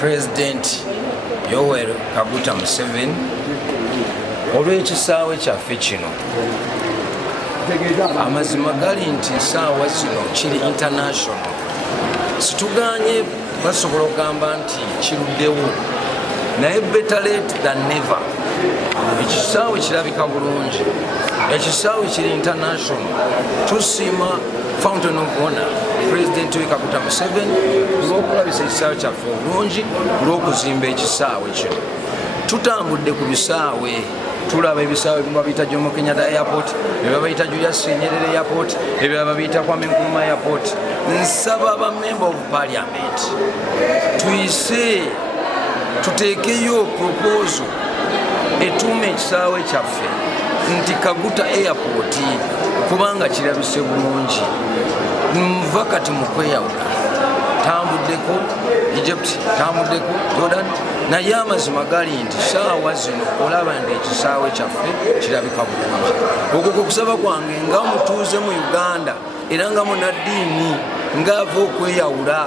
President Yoweri Kaguta Museveni olw'ekisaawe kyaffe kino. Amazima gali nti ensaawa zino kiri international. Situganye basobola okugamba nti kiruddewo, naye better late than never. Ekisaawe kirabika bulungi, ekisaawe kiri international. Tusiima Fountain of Honor President Yoweri Kaguta Museveni olw'okulabisa ekisaawe kyaffe obulungi, olw'okuzimba ekisaawe kino. Tutambudde ku bisaawe, tulaba ebisaawe ebimu babiyita Jomo Kenyatta Airport, ebirala babiyita Julius Nyerere Airport, ebirala babiyita Kwame Nkrumah Airport. Nsaba aba Member of Parliament tuyise tuteekeyo proposal etuuma ekisaawe kyaffe nti Kaguta Airport kubanga kirabise bulungi. Nva kati mu kweyawula, tambuddeko Egypt, tambuddeko Jordan, naye amazima gali nti saawa zino olaba nti ekisaawe kyaffe kirabika bulungi. Okwo kusaba kwange nga mutuuze mu Uganda era nga munaddiini ng'ava okweyawula,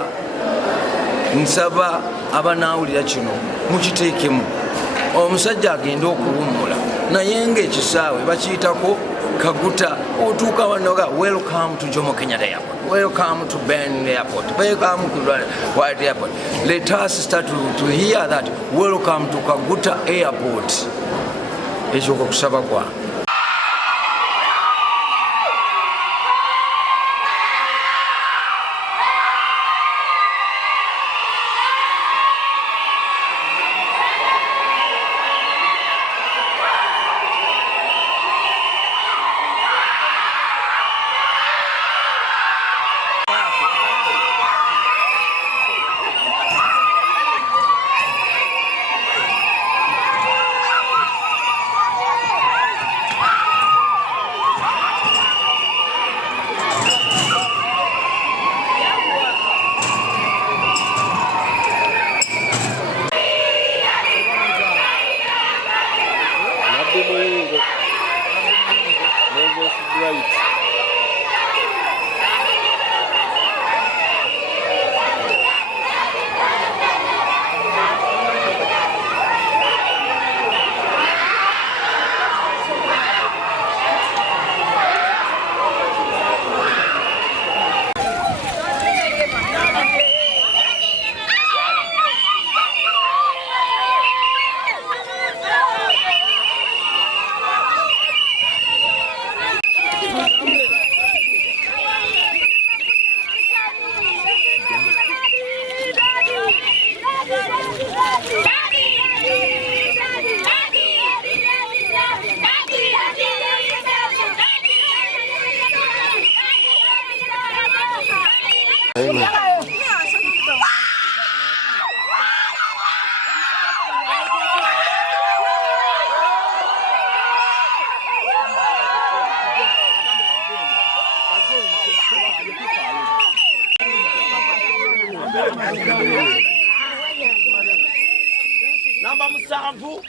nsaba abanaawulira kino mukiteekemu. Omusajja agenda okuwummula naye ng'ekisaawe bakiyitako Kaguta. Otuuka wanoga welcome to Jomo Kenyatta Airport, welcome to Ben Airport, welcome to White Airport. Let us start to hear that welcome to Kaguta Airport. Ekyo kusaba kwange. Namba musanvu.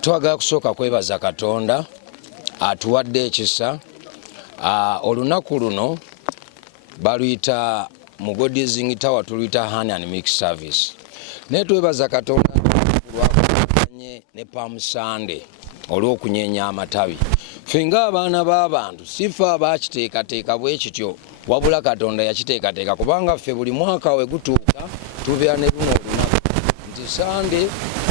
Twagala kusooka kwebaza Katonda atuwadde ekisa. Olunaku luno baluyita mu Godizing Tower tuluyita Honey and Milk Service. Naye twebaza Katonda lwakuanye ne Palm Sunday olw'okunyeenya amatabi. Ffe ng'abaana b'abantu sife abakiteekateeka bwe kityo, wabula Katonda yakiteekateeka, kubanga ffe buli mwaka we gutuuka tubeera ne luno olunaku nti Sunday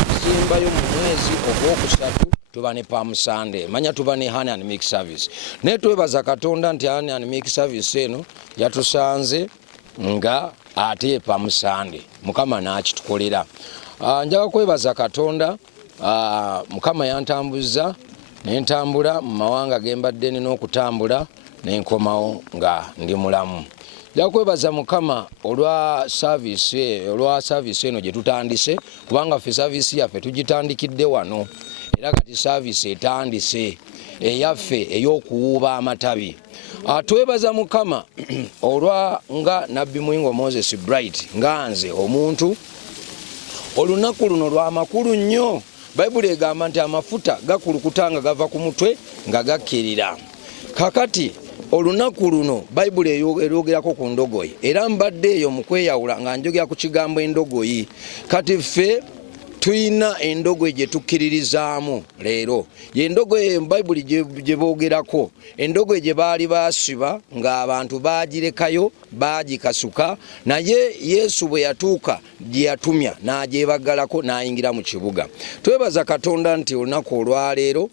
tusimbayo mu mwezi ogwokusatu tuba ne Palm Sunday, manya tuba ne honey and milk service. Ne twebaza Katonda nti honey and milk service eno yatusanze nga ate Palm Sunday. Mukama n'akitukolera. Njaga kwebaza Katonda, Mukama yantambuza nentambula mu mawanga gembadde n'okutambula nenkomawo nga ndi mulamu. Njaga kwebaza Mukama olwa service eno gye tutandise, kubanga ffe service yaffe tugitandikidde wano era kati service etandise eyaffe ey'okuwuuba amatabi. Twebaza Mukama olwa nga Nabbi Muyingo Moses Bright nga nze omuntu olunaku luno lwa makulu nnyo. Bayibuli egamba nti amafuta gakulukuta nga gava ku mutwe nga gakkirira. Kakati olunaku luno Bayibuli eryogerako ku ndogoyi, era mbadde eyo mu kweyawula nga njogera ku kigambo endogoyi. Kati ffe tuyina endogoyi gye tukkiririzaamu leero. Ye endogoyi Bayibuli gye boogerako, endogoyi gye baali baasiba ng'abantu baagirekayo baagikasuka, naye Yesu bwe yatuuka gye yatumya n'agyebagalako n'ayingira mu kibuga. Twebaza Katonda nti olunaku olwaleero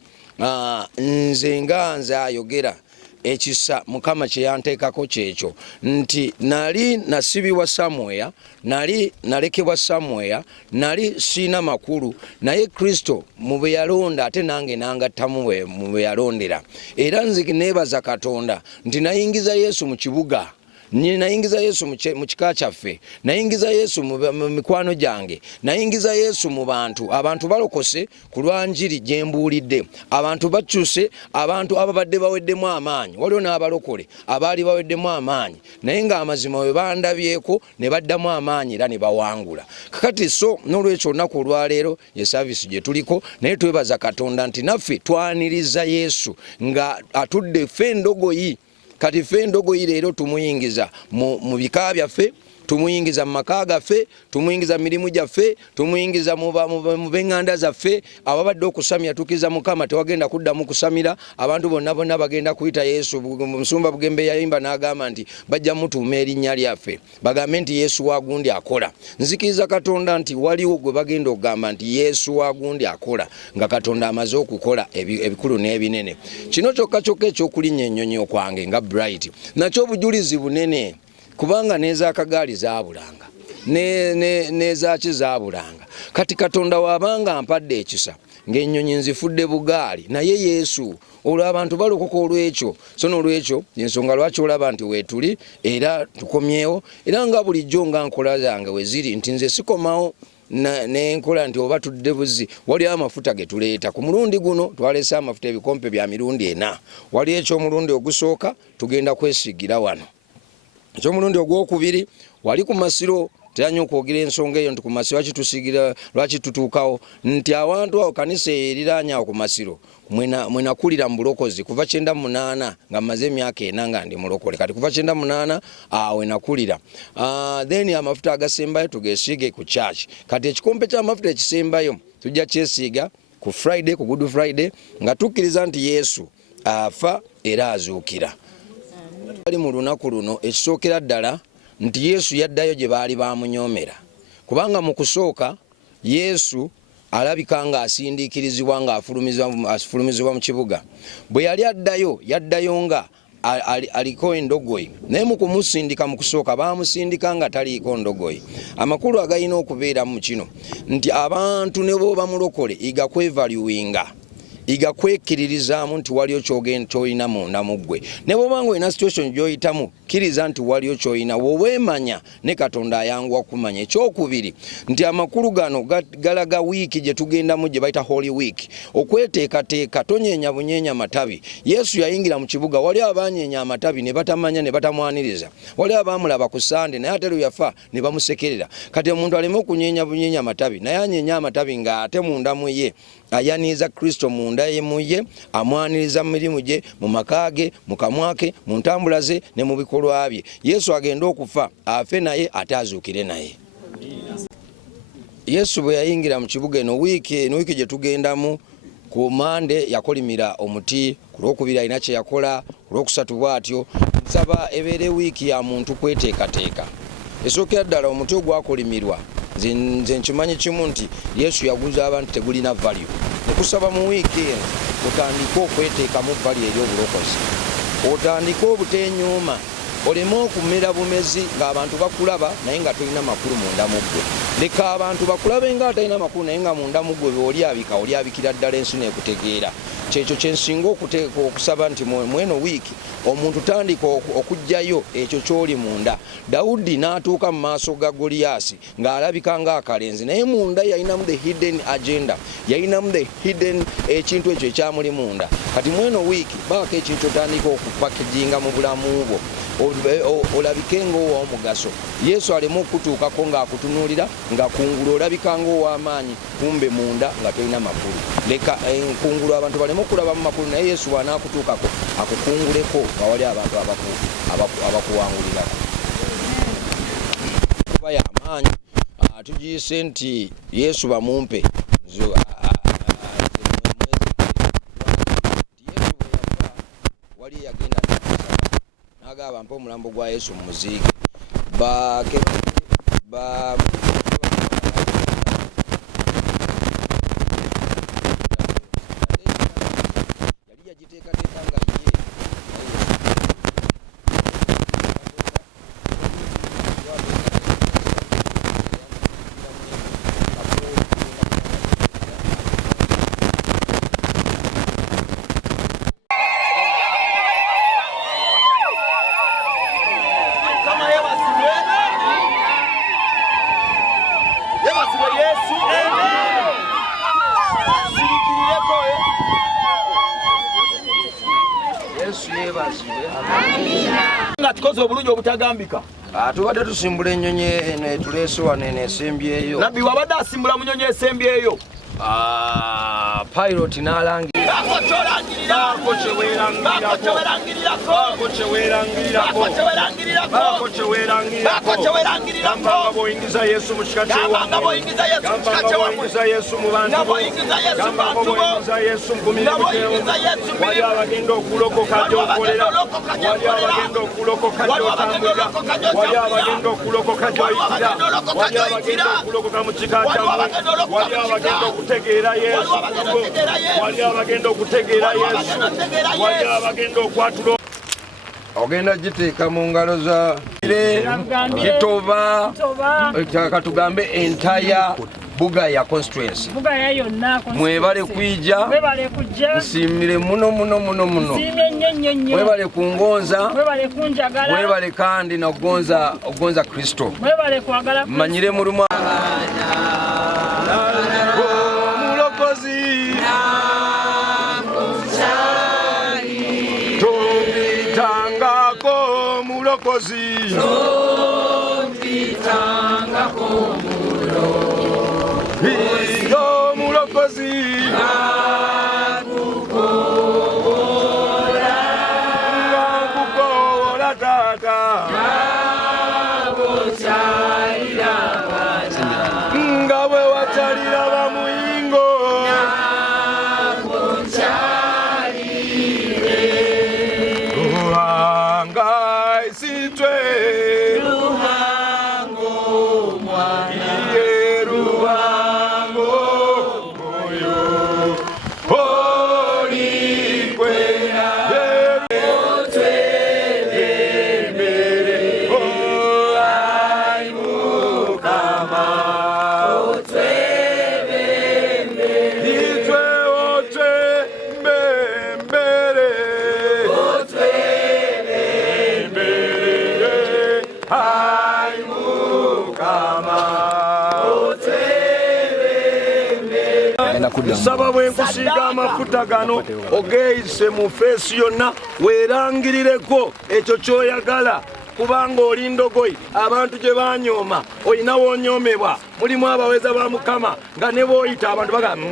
nze nga nze ayogera ekisa Mukama kye yanteekako kyekyo nti nali nasibibwa somewhere, nali nalekebwa somewhere, nali siina makulu, naye Kristo mu bwe yalonda ate nange nangattamu mu bwe yalondera. Era nze neebaza Katonda nti nayingiza Yesu mu kibuga, nayingiza Yesu mu kika kyaffe, nayingiza Yesu mu mikwano gyange, nayingiza Yesu mu bantu. Abantu balokose ku lwanjiri gye mbuulidde, abantu bakyuse, abantu ababadde baweddemu amaanyi. Waliwo n'abalokole abaali baweddemu amaanyi naye ng'amazima bwe bandabyeko ne baddamu amaanyi era ne bawangula. Kakati so n'olwekyo olunaku olwaleero ye service gye tuliko, naye twebaza Katonda nti naffe twaniriza Yesu nga atudde ffe endogoyi. Kati ffe endogoyi leero tumuyingiza mu bika byaffe, tumuyingiza mu maka gaffe, tumuyingiza mu mirimu gyaffe, tumuyingiza mu b'eŋŋanda zaffe. Ababadde okusamya tukiza Mukama tewagenda kuddamu kusamira. Abantu bonna bagenda kuyita Yesu. Musumba Bugembe yayimba n'agamba nti bajja mutuuma erinnya lyaffe bagambe nti Yesu wagundi akola. Nzikiriza Katonda nti waliwo gwe bagenda okugamba nti Yesu wagundi akola, nga Katonda amaze okukola ebikulu n'ebinene. Kino kyokka ekyokulinnya ennyonyi okwange nga Bright nakyo obujulizi bunene, kubanga n'ez'akagaali zaabulanga n'ezaki zaabulanga. Kati Katonda wabanga ampadde ekisa ng'ennyonyi nzifudde bugaali, naye Yesu olwo abantu balokoka olw'ekyo. So n'olwekyo ensonga lwaki olaba nti weetuli era tukomyewo, era nga bulijjo nga nkola zange we ziri nti nze sikomawo nenkola nti oba tudde buzi. Waliwo amafuta ge tuleeta ku mulundi guno, twalese amafuta ebikompe bya mirundi 4. Waliwo eky'omulundi ogusooka tugenda kwesigira wano, eky'omulundi ogwokubiri wali ku Masiro. Teyanya okwogera ensonga eyo nti ku Masiro lwaki tutuukawo nti abantu awo kanisa eriraanya awo ku Masiro mwenakulira mu bulokozi kuva 98 nga mmaze emyaka 4 nga ndi mulokole. Kati kuva 98 awe nakulira. Then amafuta agasembayo tugesiige ku church. Kati ekikompe ky'amafuta ekisembayo tujja kyesiiga ku Friday, ku Good Friday, nga tukkiriza nti Yesu afa era azuukira. Ali mu lunaku luno ekisookera ddala nti Yesu yaddayo gye baali bamunyoomera, kubanga mu kusooka Yesu alabika nga asindiikirizibwa nga afulumizibwa mu kibuga. Bwe yali yaddayo nga aliko endogoyi, naye mu kumusindika mu kusooka bamusindika nga taliiko ndogoyi. Amakulu agayina okubeera mu kino nti abantu ne bo bamulokole iga kwevaluinga, iga kwekkiririzaamu nti waliyo ky'olina munda mu ggwe. Ne bw'obanga olina situation gy'oyitamu kkiriza nti waliyo ky'olina, woweemanya ne Katonda ayanguwa kumanya. Ekyokubiri nti amakulu gano galaga wiiki gye tugendamu gye bayita Holy Week, okweteekateeka tonyeenya bunyeenya matabi. Yesu yayingira mu kibuga, waliwo abanyeenya amatabi ne batamanya ne batamwaniriza, waliwo abaamulaba ku Sande naye ate lwe yafa ne bamusekerera. Kati omuntu aleme okunyeenya bunyeenya matabi, naye anyeenya amatabi ng'ate munda mu ye ayaniiza Kristo munda ye mu ye, amwaniriza mu mirimu gye, mu maka ge, mu kamwa ke, mu ntambula ze ne mu bikolwa bye. Yesu agenda okufa afe naye ate azuukire naye. Yesu bwe yayingira mu kibuga eno wiiki gye tugendamu, ku Mande yakolimira omuti, ku Lwokubiri alina kye yakola, ku Lwokusatu bw'atyo. Nsaba ebeere wiiki ya muntu kweteekateeka. Esookera ddala omuti ogwakolimirwa nze nkimanyi kimu nti Yesu yaguza abantu tegulina value, ne nkusaba mu weekend otandike okweteeka mu bbali ery'obulokozi, otandike obutenyooma, oleme okumera bumezi ng'abantu bakulaba naye nga tolina makulu munda mu ggwe. Leka abantu bakulabe nga atalina makulu naye nga munda mu ggwe olyabikira ddala ensi n'ekutegeera. Kyekyo kyensinga okusaba nti mweno wiiki omuntu tandika okuggyayo ekyo ky'oli munda. Dawudi n'atuuka mu maaso ga Goliaasi ng'alabika ng'akalenzi naye munda yalinamu the hidden agenda, yalinamu the hidden ekintu ekyo ekyamuli munda. Kati mweno wiiki baako ekintu otandika okupakijinga mu bulamu bwo olabike ng'ow'omugaso. Yesu aleme okutuukako ng'akutunuulira nga kungulu olabika ng'ow'amaanyi kumbe munda nga tolina makulu. Leka enkungulu abantu baleme okulaba mu makulu naye Yesu bw'anaakutuukako akukunguleko nga wali abantu abakuwangulirako. Kuba y'amaanyi tugiyise nti Yesu bamumpe. Wali yagenda n'agamba mpa omulambo gwa Yesu mumuziike yali yagiteekateeka nga ye nga tukoze obulungi obutagambika. Tubadde tusimbula ennyonyi eno etuleese wano eno esembyeyo. Nabbi wabadde asimbula mu nnyonyi esembyeyo. Pilot n'alangira gamba boyingiza Yesu mu kika kyewammwe, boyingiza Yesu mu bantu bo, boyingiza Yesu mu kumirimu wali abagenda okulokoka gy'okolera, wali abagenda okulokoka gy'otambula, wali abagenda okulokoka gy'oyitira, wali abagenda okulokoka mu kika kyammwe, wali abagenda okutegeera Yesu, wali abagenda okutegeera Yesu, wali abagenda okwatula. ogenda giteeka mu ngalo za Kitoba katugambe entaya Bugaya constituency. Mwebale kwijja, nsiimire muno mwebale kungonza, mwebale kandi n'okugonza Kristo. Mmanyire mulimu omulokozi tompitangako omulokozi omulokozi ngakukowola taata nga bwe wakyalira bamuyingo ruhanga isitwe Saba bwenkusiiga amafuta gano ogeeyise mu feesi yonna weerangirireko ekyo ky'oyagala kubanga oli ndogoyi abantu gye banyooma olina woonyoomebwa mulimu abaweza ba Mukama nga ne booyita abantu bagamba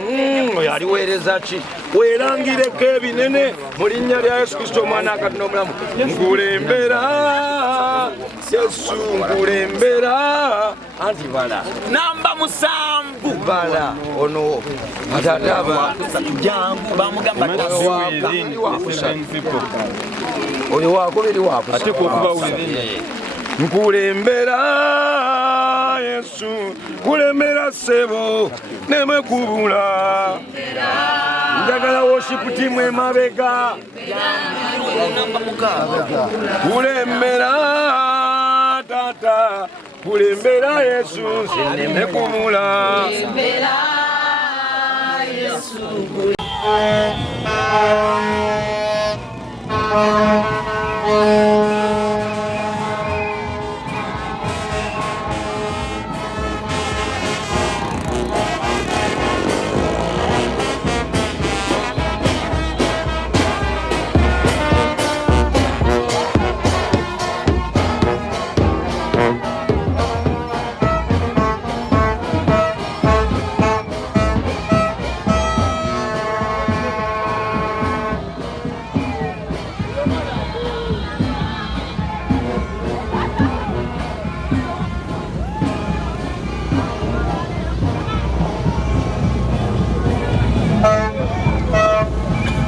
oyo aliweereza ki weerangireko ebinene mu linnya lya Yesu Kristo omwana wa Katonda omulamu nkulembera Yesu nkulembera anti bala namba musanvu bala ono atataba jangu bamugamba oyo wakubiri wakusatu ate kuba within nkulembera Yesu kulembera ssebo nemwekubula njagala worship team emabega kulembera tata kulembera Yesu nemwekubula Yesu